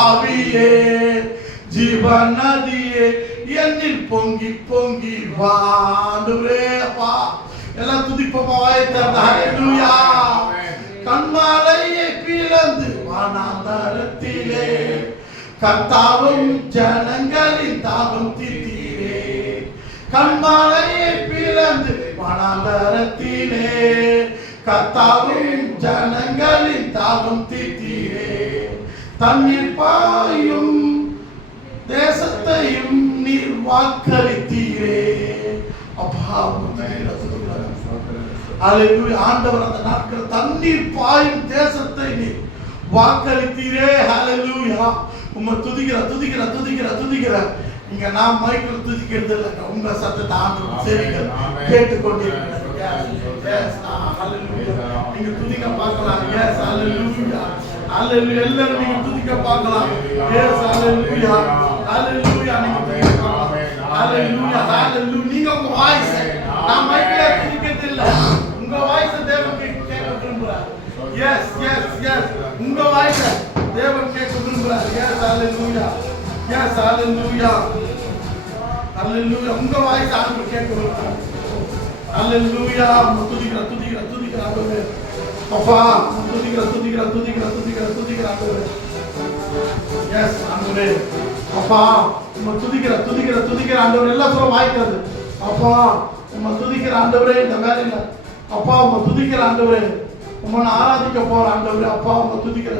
ஆவியே ஜீவன் நதியே என்னில் பொங்கி பொங்கி வாண்டுவே. அப்பா எல்லாம் துதிப்போமா, வாய்த்தா ஹalleluya. கண்மாலையை பிளந்து வனாந்தரத்திலே கர்த்தாவும் ஜனங்களின் தாகம் தீர்த்தீரே. கண்மாலையை பிளந்து வனாந்தரத்திலே கர்த்தாவும் ஜனங்களின் தாகம் தீர்த்தீரே. தண்ணீர் பாயும் தேசத்தையும் நீர் வாக்களித்தீரே. அப்பா ஹalleluya. ஆண்டவர் அந்த நாட்கள் தண்ணீர் பாயும் தேசத்தை நீர் வாக்களித்தீரே. ஹalleluya. உம்மை துதிக்கிற இங்க நான் மைக்கில் துதிக்கிறது இல்லை, உங்க சத்தத்தை ஆண்டவர் செவிகள் கேட்டுக்கொண்டிருக்கிறார். நீங்க துதிக்க பார்க்கலாம். எஸ் ஹalleluya. ஹalleluya. எல்லாரும் நீங்க துதிக்க பார்க்கலாம். எஸ் ஹalleluya. ஹalleluya. நீங்க துதிக்க பார்க்கலாம். ஹalleluya. ஹalleluya. நீங்க உங்க வாய்ஸ் நான் மைக்ல துதிக்கிறது இல்ல, உங்க வாய்ஸ் தேவன் கேட்க விரும்புறார். எஸ் எஸ் எஸ் உங்க வாய்ஸ் தேவன் கேட்க விரும்புறார். எஸ் ஹalleluya. எஸ் ஹalleluya. ஹalleluya. உங்க வாய்ஸ் ஆண்டவர் கேட்க விரும்புறார். ஹalleluya. துதிக்கிற ஆண்டவரே. அப்பா துதிக்கிற ஆண்டவரே. எஸ் ஆண்டவரே. அப்பா உம்மை துதிக்கிற ஆண்டவரே. எல்லாம் சொல்ல வாய்க்கிறது. அப்பா உம்மை துதிக்கிற ஆண்டவரே. இந்த வேலையில அப்பா உம்மை துதிக்கிற ஆண்டவரே. உம்மை ஆராதிக்க போற ஆண்டவரே. அப்பா உம்மை துதிக்கிற